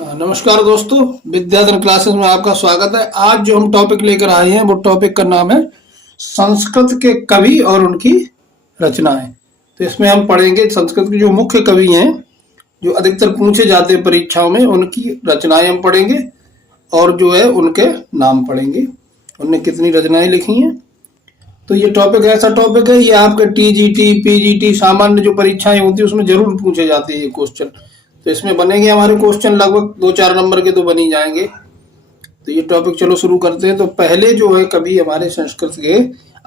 नमस्कार दोस्तों, विद्याधर क्लासेस में आपका स्वागत है। आज जो हम टॉपिक लेकर आए हैं वो टॉपिक का नाम है संस्कृत के कवि और उनकी रचनाएं। तो इसमें हम पढ़ेंगे संस्कृत के जो मुख्य कवि हैं जो अधिकतर पूछे जाते हैं परीक्षाओं में, उनकी रचनाएं हम पढ़ेंगे और जो है उनके नाम पढ़ेंगे, उनने कितनी रचनाएं लिखी हैं। तो ये टॉपिक ऐसा टॉपिक है, ये आपके टीजीटी पीजीटी सामान्य जो परीक्षाएं होती है उसमें जरूर पूछे जाते हैं ये क्वेश्चन। तो इसमें बनेंगे हमारे क्वेश्चन लगभग 2-4 नंबर के तो बन ही जाएंगे। तो ये टॉपिक चलो शुरू करते हैं। तो पहले जो है कवि हमारे संस्कृत के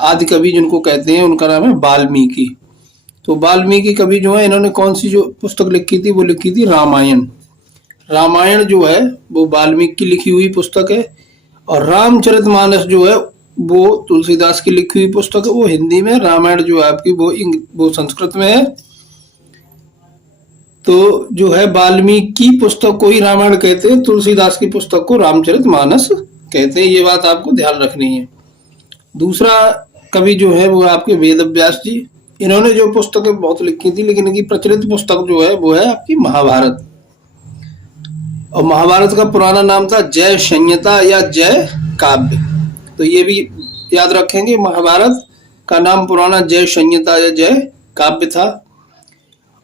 आदि कवि जिनको कहते हैं उनका नाम है वाल्मीकि। तो वाल्मीकि कवि जो है इन्होंने कौन सी जो पुस्तक लिखी थी वो लिखी थी रामायण। रामायण जो है वो वाल्मीकि की लिखी हुई पुस्तक है और रामचरितमानस जो है वो तुलसीदास की लिखी हुई पुस्तक है, वो हिंदी में। रामायण जो है आपकी वो संस्कृत में है। तो जो है वाल्मीकि पुस्तक को ही रामायण कहते हैं, तुलसीदास की पुस्तक को रामचरितमानस कहते हैं। ये बात आपको ध्यान रखनी है। दूसरा कवि जो है वो आपके वेदव्यास जी। इन्होंने जो पुस्तकें बहुत लिखी थी लेकिन इनकी प्रचलित पुस्तक जो है वो है आपकी महाभारत। और महाभारत का पुराना नाम था जय संहिता या जय काव्य। तो ये भी याद रखेंगे, महाभारत का नाम पुराना जय संहिता या जय काव्य था।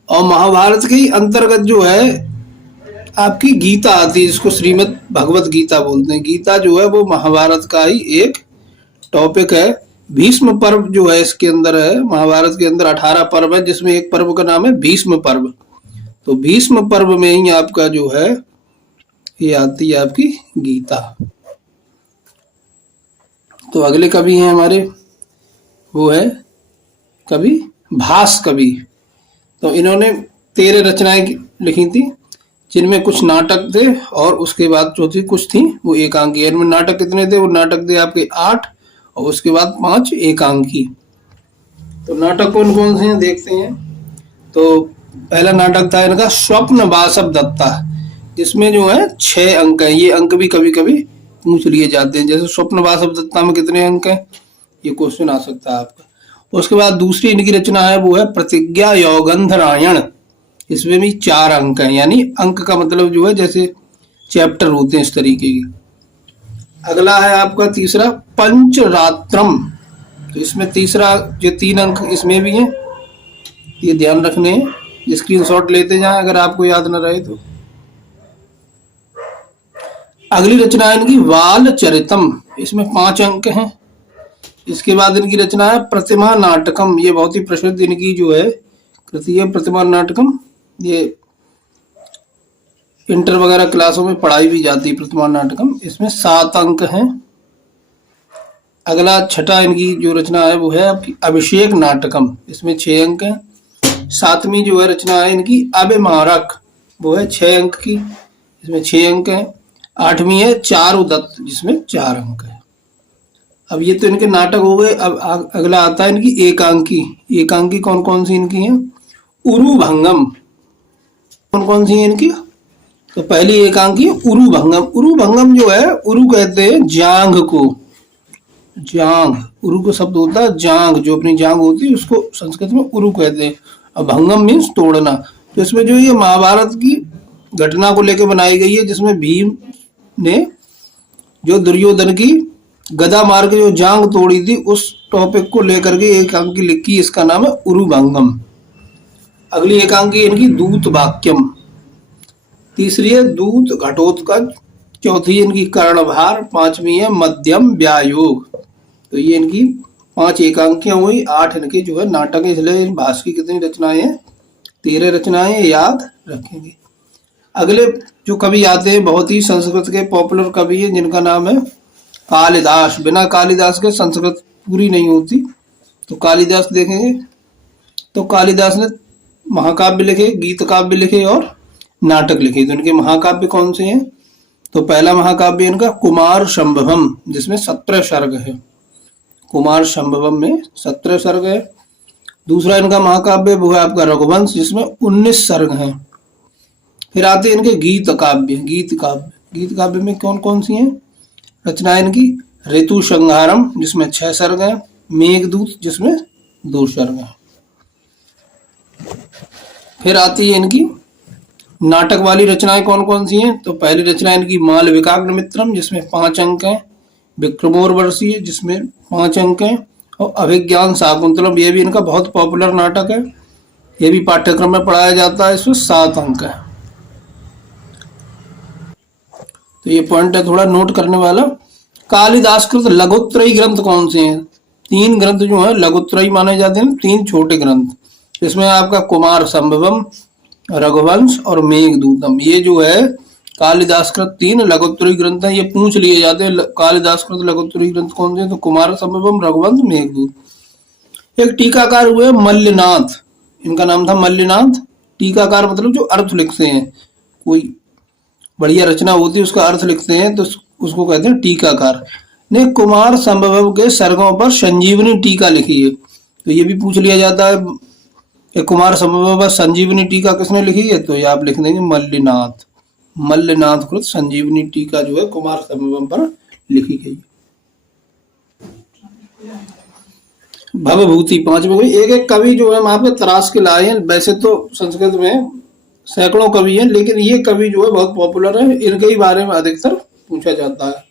और महाभारत के अंतर्गत जो है आपकी गीता आती है, जिसको श्रीमद् भगवत गीता बोलते हैं। गीता जो है वो महाभारत का ही एक टॉपिक है। भीष्म पर्व जो है इसके अंदर है। महाभारत के अंदर 18 पर्व है जिसमें एक पर्व का नाम है भीष्म पर्व। तो भीष्म पर्व में ही आपका जो है ये आती है आपकी गीता। तो अगले कवि हैं हमारे, वो है कवि भास कवि। तो इन्होंने 13 रचनाएं लिखी थी जिनमें कुछ नाटक थे और उसके बाद जो थी कुछ थी वो एकांकी। इनमें नाटक कितने थे? वो नाटक थे आपके 8 और उसके बाद 5 एकांकी। तो नाटक कौन कौन से हैं देखते हैं। तो पहला नाटक था इनका स्वप्न वासव दत्ता, जिसमें जो है 6 अंक हैं। ये अंक भी कभी कभी पूछ लिए जाते हैं, जैसे स्वप्न वासव दत्ता में कितने अंक हैं, ये क्वेश्चन आ सकता है आपका। उसके बाद दूसरी इनकी रचना है वो है प्रतिज्ञा यौगंधरायण। इसमें भी 4 अंक हैं, यानी अंक का मतलब जो है जैसे चैप्टर होते हैं इस तरीके के। अगला है आपका तीसरा पंचरात्रम। तो इसमें तीसरा जो 3 अंक इसमें भी हैं, ये ध्यान रखने हैं। स्क्रीनशॉट लेते जाएं अगर आपको याद न रहे तो। अगली रचना इनकी वाल चरितम, इसमें 5 अंक हैं। इसके बाद इनकी रचना है प्रतिमा नाटकम। ये बहुत ही प्रसिद्ध इनकी जो है कृति है प्रतिमा नाटकम। ये इंटर वगैरह क्लासों में पढ़ाई भी जाती है प्रतिमा नाटकम। इसमें 7 अंक हैं। अगला छठा इनकी जो रचना है वो है आपकी अभिषेक नाटकम। इसमें 6 अंक हैं। 7वीं जो है रचना है इनकी अभिमारक, वो है 6 अंक की, इसमें 6 अंक हैं। 8वीं है चारुदत्त जिसमें 4 अंक है। अब ये तो इनके नाटक हो गए। अब अगला आता है इनकी एकांकी। एकांकी कौन कौन सी इनकी हैं? उरुभंगम। कौन कौन सी हैं इनकी? तो पहली एकांकी उरुभंगम। उरुभंगम जो है, उरु कहते हैं जांघ को। जांघ, उरु का शब्द होता है जांघ, जो अपनी जांघ होती है उसको संस्कृत में उरु कहते हैं। और भंगम मीन्स तोड़ना। तो इसमें जो ये महाभारत की घटना को लेकर बनाई गई है, जिसमें भीम ने जो दुर्योधन की गदा मार के जो जांग तोड़ी थी, उस टॉपिक को लेकर के एकांकी लिखी। इसका नाम है उरुभंगम। अगली एकांकी इनकी दूत वाक्यम। तीसरी है दूत घटोत्कच। चौथी इनकी कर्णभार। 5वीं है मध्यम व्यायोग। तो ये इनकी 5 एकांकियां हुई। 8 इनके जो है नाटक है। इसलिए भास की कितनी रचनाएं हैं? 13 रचनाएं याद रखेंगे। अगले जो कवि आते हैं बहुत ही संस्कृत के पॉपुलर कवि हैं, जिनका नाम है कालिदास। बिना कालिदास के संस्कृत पूरी नहीं होती। तो कालिदास देखेंगे तो कालिदास ने महाकाव्य लिखे, गीत काव्य लिखे और नाटक लिखे। तो इनके महाकाव्य कौन से हैं? तो पहला महाकाव्य इनका कुमार संभवम, जिसमें 17 सर्ग है। कुमार संभवम में 17 सर्ग है। दूसरा इनका महाकाव्य वो है आपका रघुवंश, जिसमें 19 सर्ग हैं। फिर आते हैं इनके गीत काव्य। गीत काव्य में कौन कौन सी हैं रचनाएं इनकी? ऋतु संहारम जिसमें 6 सर्ग हैं। मेघदूत जिसमें 2 सर्ग हैं। फिर आती है इनकी नाटक वाली रचनाएं कौन कौन सी हैं? तो पहली रचना इनकी मालविकाग्नि मित्रम, जिसमें 5 अंक हैं। विक्रमोर्वशीय, जिसमें 5 अंक हैं। और अभिज्ञान शाकुंतलम, ये भी इनका बहुत पॉपुलर नाटक है, ये भी पाठ्यक्रम में पढ़ाया जाता है, इसमें 7 अंक है। तो ये पॉइंट है थोड़ा नोट करने वाला। कालिदास कृत लघुत्रयी ग्रंथ कौन से हैं? 3 ग्रंथ जो है लघुत्रयी माने जाते हैं, 3 छोटे ग्रंथ। इसमें आपका कुमार संभवम, रघुवंश और मेघदूतम, ये जो है कालिदास कृत 3 लघुत्रयी ग्रंथ हैं। ये पूछ लिए जाते हैं कालिदास कृत लघुत्रयी ग्रंथ कौन से हैं? तो कुमार संभवम, रघुवंश, मेघदूत। एक टीकाकार हुए मल्लनाथ, इनका नाम था मल्लनाथ। टीकाकार मतलब जो अर्थ लिखते हैं, कोई बढ़िया रचना होती है उसका अर्थ लिखते हैं तो उसको कहते हैं टीकाकार। ने कुमार संभव के सर्गों पर संजीवनी टीका लिखी है। तो ये भी पूछ लिया जाता है कि कुमार संभव पर संजीवनी टीका किसने लिखी है? तो ये आप लिख देंगे मल्लनाथ। मल्लनाथ कृत संजीवनी टीका जो है कुमार संभव पर लिखी गई। भवभूति 5वें। एक एक कवि जो है वहां पे तराश के लाए हैं। वैसे तो संस्कृत में सैकड़ों कवि हैं, लेकिन ये कवि जो है बहुत पॉपुलर है, इनके ही बारे में अधिकतर पूछा जाता है।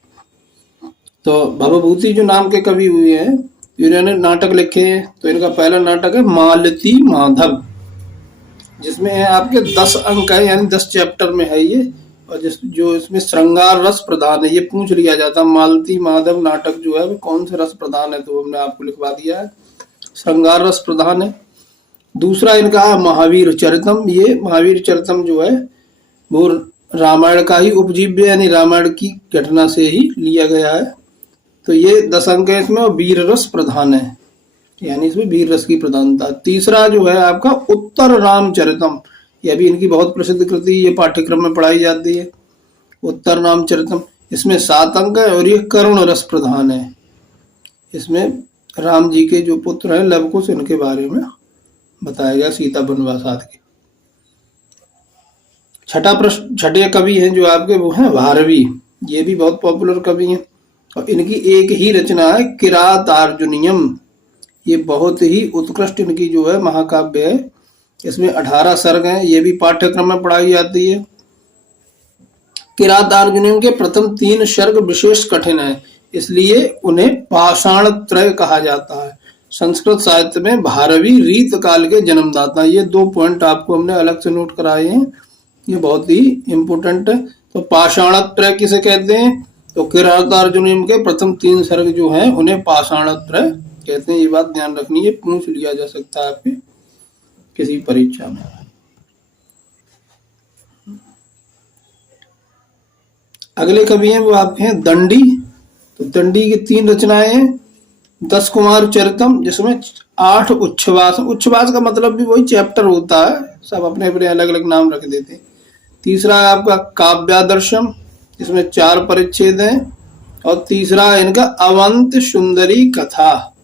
तो भवभूति जो नाम के कवि हुए हैं, इन्होंने नाटक लिखे हैं। तो इनका पहला नाटक है मालती माधव, जिसमें है आपके 10 अंक है, यानी 10 चैप्टर में है ये। और जो इसमें श्रृंगार रस प्रधान है, ये पूछ लिया जाता है मालती माधव नाटक जो है वो कौन से रस प्रधान है? तो हमने आपको लिखवा दिया है, श्रृंगार रस प्रधान है। दूसरा इनका महावीर चरितम। ये महावीर चरितम जो है वो रामायण का ही उपजीव्य, यानी रामायण की घटना से ही लिया गया है। तो ये 10 अंक है इसमें, और वीर रस प्रधान है, यानी इसमें वीर रस की प्रधानता। तीसरा जो है आपका उत्तर रामचरितम, यह भी इनकी बहुत प्रसिद्ध कृति, ये पाठ्यक्रम में पढ़ाई जाती है। उत्तर रामचरितम, इसमें 7 अंक है और ये करुण रस प्रधान है। इसमें राम जी के जो पुत्र हैं लवकुश, इनके बारे में बताया गया, सीता वनवास आदि के। छठा प्रश्न, छठे कवि हैं जो आपके वो हैं भारवी। ये भी बहुत पॉपुलर कवि हैं और इनकी एक ही रचना है किरातार्जुनीयम। ये बहुत ही उत्कृष्ट इनकी जो है महाकाव्य है। इसमें 18 सर्ग हैं, ये भी पाठ्यक्रम में पढ़ाई जाती है। किरातार्जुनीयम के प्रथम 3 सर्ग विशेष कठिन है, इसलिए उन्हें पाषाण त्रय कहा जाता है। संस्कृत साहित्य में भारवी रीत काल के जन्मदाता। ये 2 पॉइंट आपको हमने अलग से नोट कराए हैं, ये बहुत ही इंपोर्टेंट है। तो पाषाण त्रय किसे कहते हैं? तो किरातार्जुनीयम के प्रथम 3 सर्ग जो हैं उन्हें पाषाण त्रय कहते हैं। ये बात ध्यान रखनी है, पूछ लिया जा सकता है आपके किसी परीक्षा में। अगले कवि हैं वो आपके हैं दंडी। तो दंडी की 3 रचनाएं हैं। 10 कुमार चरितम, जिसमें 8 उच्छ्वास। उच्छ्वास का मतलब भी वही चैप्टर होता है, सब अपने अपने अलग अलग नाम रख देते हैं। तीसरा है आपका काव्यादर्शम, इसमें 4 परिच्छेद हैं। और तीसरा है इनका अवंत सुंदरी कथा।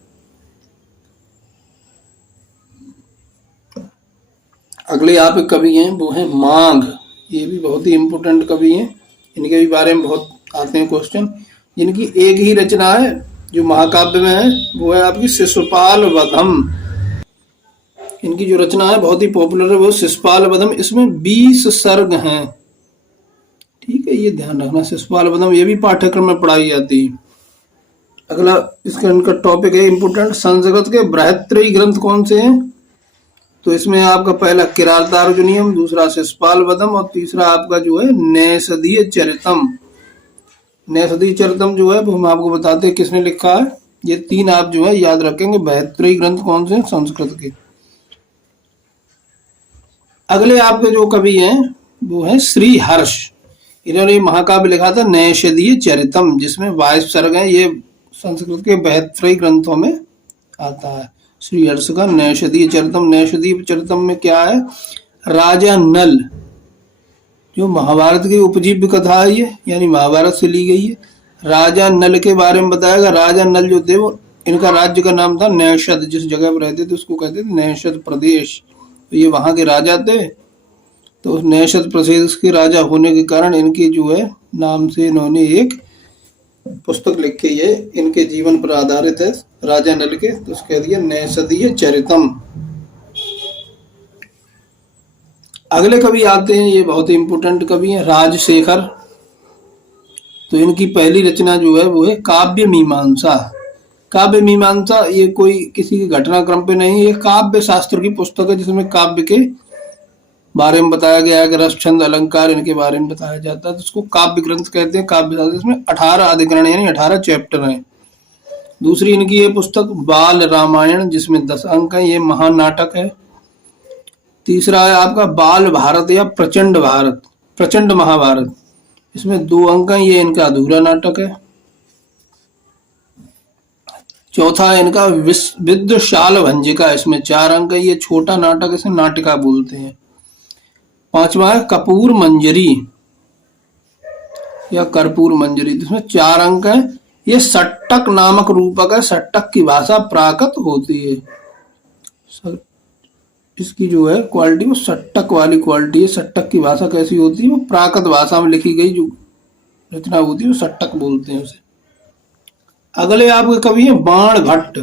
अगले आप कवि हैं वो हैं माघ। ये भी बहुत ही इंपोर्टेंट कवि हैं, इनके भी बारे में बहुत आते हैं क्वेश्चन। जिनकी एक ही रचना है जो महाकाव्य में है, वो है आपकी शिशुपाल वधम। इनकी जो रचना है बहुत ही पॉपुलर है, वो शिशुपाल वधम। इसमें 20 सर्ग हैं, ठीक है, ये ध्यान रखना। शिशुपाल वधम ये भी पाठ्यक्रम में पढ़ाई जाती है। अगला इसका इनका टॉपिक है इंपोर्टेंट, संस्कृत के बृहत्त्रयी ग्रंथ कौन से हैं? तो इसमें आपका पहला किरातार्जुनीयम, दूसरा शिशुपाल वधम और तीसरा आपका जो है नैषधीय चरितम। नैषधीय चरितम जो है वो हम आपको बताते हैं किसने लिखा है। ये 3 आप जो है याद रखेंगे। बृहत्त्रयी ग्रंथ कौन से हैं? संस्कृत के। अगले आपके जो कवि हैं वो है श्री हर्ष। इन्होंने महाकाव्य लिखा था नैषधीय चरितम, जिसमें 22 सर्ग हैं। ये संस्कृत के बृहत्त्रयी ग्रंथों में आता है। श्री हर्ष का नैषधीय चरितम। नैषधीय चरितम में क्या है? राजा नल, जो महाभारत की उपजीव्य कथा है ये, यानी महाभारत से ली गई है। राजा नल के बारे में बताएगा। राजा नल जो थे वो, इनका राज्य का नाम था नैषद। जिस जगह पर रहते थे उसको कहते थे नैषद प्रदेश। तो ये वहां के राजा थे। तो उस नैषद प्रदेश के राजा होने के कारण इनके जो है नाम से इन्होंने एक पुस्तक लिखी है, इनके जीवन पर आधारित है, राजा नल के। तो उसके दिया नैषधीय चरितम। अगले कवि आते हैं, ये बहुत ही इंपोर्टेंट कवि हैं, राजशेखर। तो इनकी पहली रचना जो है वो है काव्य मीमांसा। काव्य मीमांसा ये कोई किसी के घटनाक्रम पे नहीं, ये काव्य शास्त्र की पुस्तक है जिसमें काव्य के बारे में बताया गया है कि रस छंद अलंकार इनके बारे में बताया जाता है, तो उसको काव्य ग्रंथ कहते हैं। काव्य शास्त्र, इसमें 18 अधिकरण यानी 18 चैप्टर हैं। दूसरी इनकी ये पुस्तक बाल रामायण, जिसमें 10 अंक हैं, ये महानाटक है। तीसरा है आपका बाल भारत या प्रचंड भारत, प्रचंड महाभारत, इसमें 2 अंक हैं, ये इनका अधूरा नाटक है। चौथा है इनका विद्वशाल भंजिका, इसमें 4 अंक है, ये छोटा नाटक, इसे नाटिका बोलते हैं। पांचवा है कपूर मंजरी या कर्पूर मंजरी, इसमें 4 अंक है, ये सट्टक नामक रूपक है। सट्टक की भाषा प्राकृत होती है, इसकी जो है क्वालिटी वो सट्टक वाली क्वालिटी है। सट्टक की भाषा कैसी होती है, वो प्राकृत भाषा में लिखी गई जो रचना होती है वो सट्टक बोलते हैं उसे। अगले आपके कवि हैं बाण भट्ट,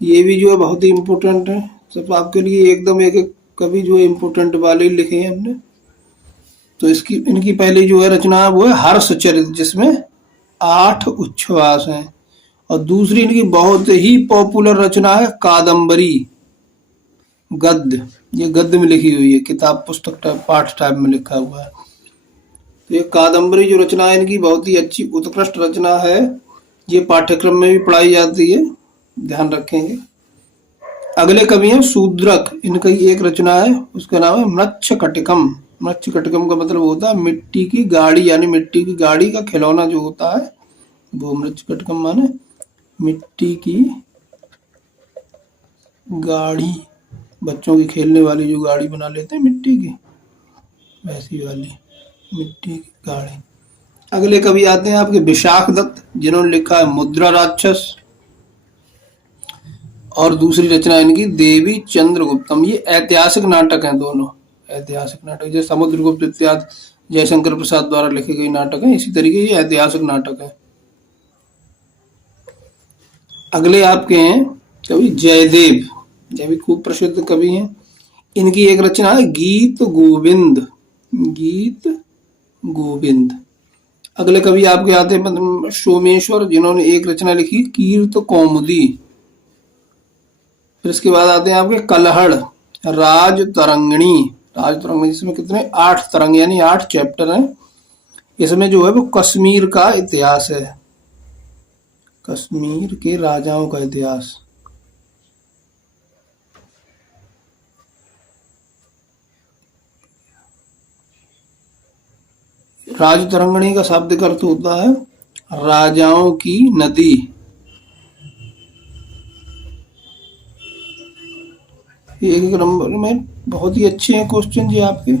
ये भी जो है बहुत ही इम्पोर्टेंट है। सब आपके लिए एकदम एक एक कवि जो है इम्पोर्टेंट वाले लिखे हैं हमने। तो इसकी इनकी पहली जो है रचना वो है हर्षचरित, जिसमें 8 उच्छ्वास हैं। और दूसरी इनकी बहुत ही पॉपुलर रचना है कादम्बरी, गद्य, ये गद्य में लिखी हुई है, किताब पुस्तक टाइप पाठ टाइप में लिखा हुआ है। तो ये कादम्बरी जो रचना है इनकी बहुत ही अच्छी उत्कृष्ट रचना है, ये पाठ्यक्रम में भी पढ़ाई जाती है, ध्यान रखेंगे। अगले कवि हैं शूद्रक, इनकी एक रचना है उसका नाम है मृच्छकटिकम। मृच्छकटिकम का मतलब होता है मिट्टी की गाड़ी, यानी मिट्टी की गाड़ी का खिलौना जो होता है वो मृच्छकटिकम माने मिट्टी की गाड़ी, बच्चों की खेलने वाली जो गाड़ी बना लेते हैं मिट्टी की, वैसी वाली मिट्टी की गाड़ी। अगले कवि आते हैं आपके विशाख दत्त, जिन्होंने लिखा है मुद्रा राक्षस। और दूसरी रचना इनकी देवी चंद्रगुप्तम, ये ऐतिहासिक नाटक हैं दोनों, ऐतिहासिक नाटक, जैसे समुद्रगुप्त इत्यादि जयशंकर प्रसाद द्वारा लिखे गए नाटक हैं, इसी तरीके ये ऐतिहासिक नाटक है। अगले आपके हैं कवि जयदेव, ये भी खूब प्रसिद्ध कवि हैं। इनकी एक रचना है गीत गोविंद, गीत गोविंद। अगले कवि आपके आते हैं सोमेश्वर, जिन्होंने एक रचना लिखी कीर्त कौमुदी। फिर इसके बाद आते हैं आपके कलहड़ राज तरंगिणी, राज तरंगिणी, इसमें कितने 8 तरंग यानी 8 चैप्टर हैं। इसमें जो है वो कश्मीर का इतिहास है, कश्मीर के राजाओं का इतिहास। राज तरंगिणी का शाब्दिक अर्थ होता है राजाओं की नदी। एक एक नंबर में बहुत ही अच्छे हैं क्वेश्चन जी आपके।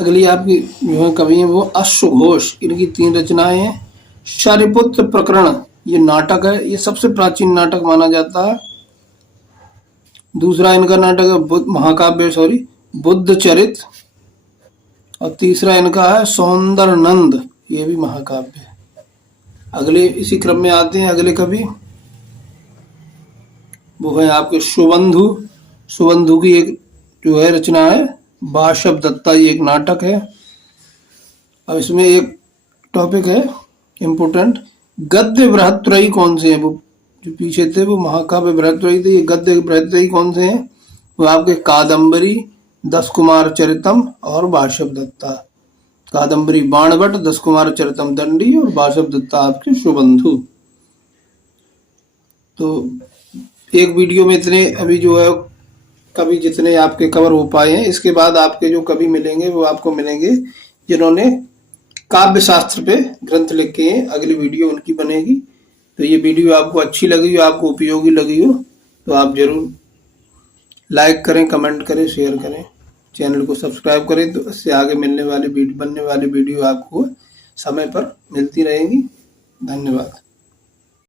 अगली आपकी जो है कवि है वो अश्वघोष, इनकी 3 रचनाएं हैं। शरिपुत्र प्रकरण, ये नाटक है, ये सबसे प्राचीन नाटक माना जाता है। दूसरा इनका नाटक है महाकाव्य बुद्ध चरित। और तीसरा इनका है सौंदर नंद, ये भी महाकाव्य है। अगले इसी क्रम में आते हैं अगले कवि, वो है आपके सुबंधु। सुबंधु की एक जो है रचना है बाशव दत्ता, ये एक नाटक है। अब इसमें एक टॉपिक है इम्पोर्टेंट, गद्य बृहत्त्रयी कौन से हैं, वो जो पीछे थे वो महाकाव्य बृहत्त्रयी थे, ये गद्य बृहत्त्रयी कौन से हैं, वो आपके कादम्बरी, 10 कुमार चरितम और बाशव दत्ता। कादम्बरी बाणभट्ट, 10 कुमार चरितम दंडी और बाशव दत्ता आपके सुबंधु। तो एक वीडियो में इतने अभी जो है कवि जितने आपके कवर हो पाए हैं। इसके बाद आपके जो कवि मिलेंगे वो आपको मिलेंगे जिन्होंने काव्य शास्त्र पे ग्रंथ लिखे हैं, अगली वीडियो उनकी बनेगी। तो ये वीडियो आपको अच्छी लगी हो, आपको उपयोगी लगी हो तो आप जरूर लाइक करें, कमेंट करें, शेयर करें, चैनल को सब्सक्राइब करें, तो इससे आगे बनने वाली वीडियो आपको समय पर मिलती रहेंगी। धन्यवाद।